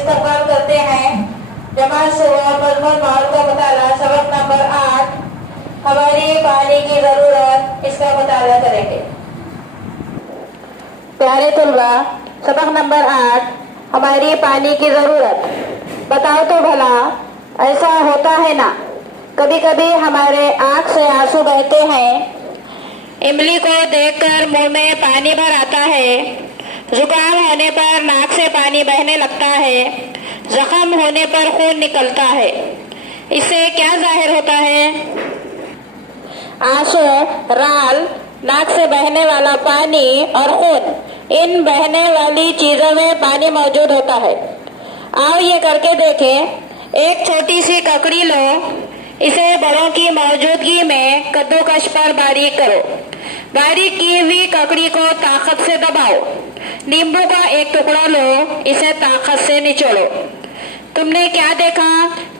इस्तकबाल करते हैं। जमात शुरा मजमून माहौल का मुताला सबक नंबर 8 हमारी पानी की जरूरत, इसका मुताला करेंगे। प्यारे तुलबा, सबक नंबर 8 हमारी पानी की जरूरत। बताओ तो भला, ऐसा होता है ना, कभी कभी हमारे आंख से आंसू बहते हैं, इमली को देखकर मुंह में पानी भर आता है, जुकाम होने पर नाक से पानी बहने लगता है, जख्म होने पर खून निकलता है। इससे क्या जाहिर होता है? आंसू, राल, नाक से बहने वाला पानी और खून, इन बहने वाली चीजों में पानी मौजूद होता है। आओ ये करके देखें। एक छोटी सी ककड़ी लो, इसे बड़ों की मौजूदगी में कद्दूकस पर बारीक करो। बारीक की हुई ककड़ी को ताकत से दबाओ। नींबू का एक टुकड़ा लो, इसे ताकत से निचोड़ो। तुमने क्या देखा?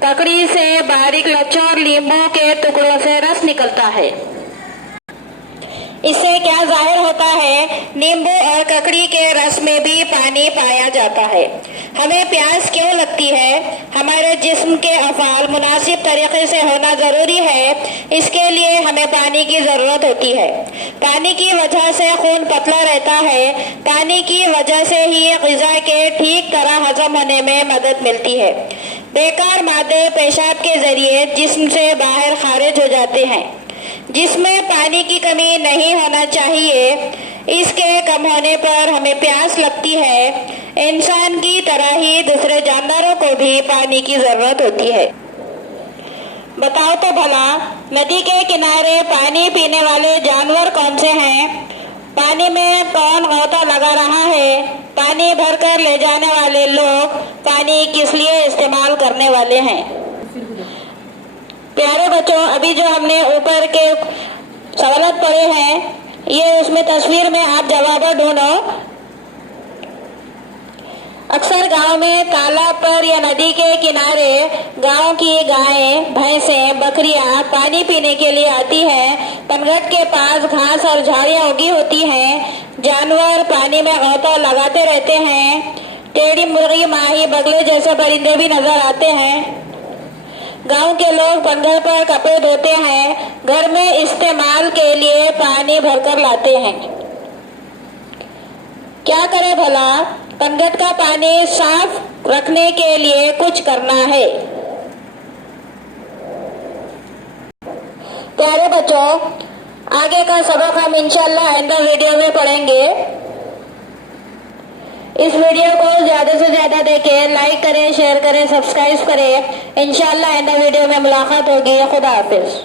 ककड़ी से बारीक लच्छोर नींबू के टुकड़ों से रस निकलता है। इससे क्या जाहिर होता है? नींबू और ककड़ी के रस में भी पानी पाया जाता है। हमें प्यास क्यों लगती है? हमारे जिस्म के अफ़ाल मुनासिब तरीके से होना जरूरी है, इसके लिए हमें पानी की जरूरत होती है। पानी की वजह से खून पतला रहता है। पानी की वजह से ही ग़िज़ा के ठीक तरह हजम होने में मदद मिलती है। बेकार मादे पेशाब के जरिए जिस्म से बाहर खारिज हो जाते हैं। जिसमें पानी की कमी नहीं होना चाहिए, इसके कम होने पर हमें प्यास लगती है। इंसान की तरह ही दूसरे जानवरों को भी पानी की जरूरत होती है। बताओ तो भला, नदी के किनारे पानी पीने वाले जानवर कौन से हैं? पानी में कौन गोता लगा रहा है? पानी भरकर ले जाने वाले लोग पानी किस लिए इस्तेमाल करने वाले हैं? प्यारे बच्चों, अभी जो हमने ऊपर के सवाल पढ़े हैं, ये उसमें तस्वीर में आप जवाब ढूंढो। अक्सर गांव में तालाब पर या नदी के किनारे गांव की गायें, भैंसें, बकरियां पानी पीने के लिए आती हैं। पनघट के पास घास और झाड़ियां उगी होती हैं। जानवर पानी में गोता लगाते रहते हैं। टेढ़ी मुर्गी, माही, बगले जैसे परिंदे भी नजर आते हैं। गांव के लोग पनघट पर कपड़े धोते हैं, घर में इस्तेमाल के लिए पानी भरकर लाते हैं। क्या करें भला? पनघट का पानी साफ रखने के लिए कुछ करना है। प्यारे बच्चों, आगे का सबक हम इंशाल्लाह आइंदा वीडियो में पढ़ेंगे। इस वीडियो को ज्यादा से ज्यादा देखें, लाइक करें, शेयर करें, सब्सक्राइब करें। इंशाल्लाह आइंदा वीडियो में मुलाकात होगी। खुदा हाफिज।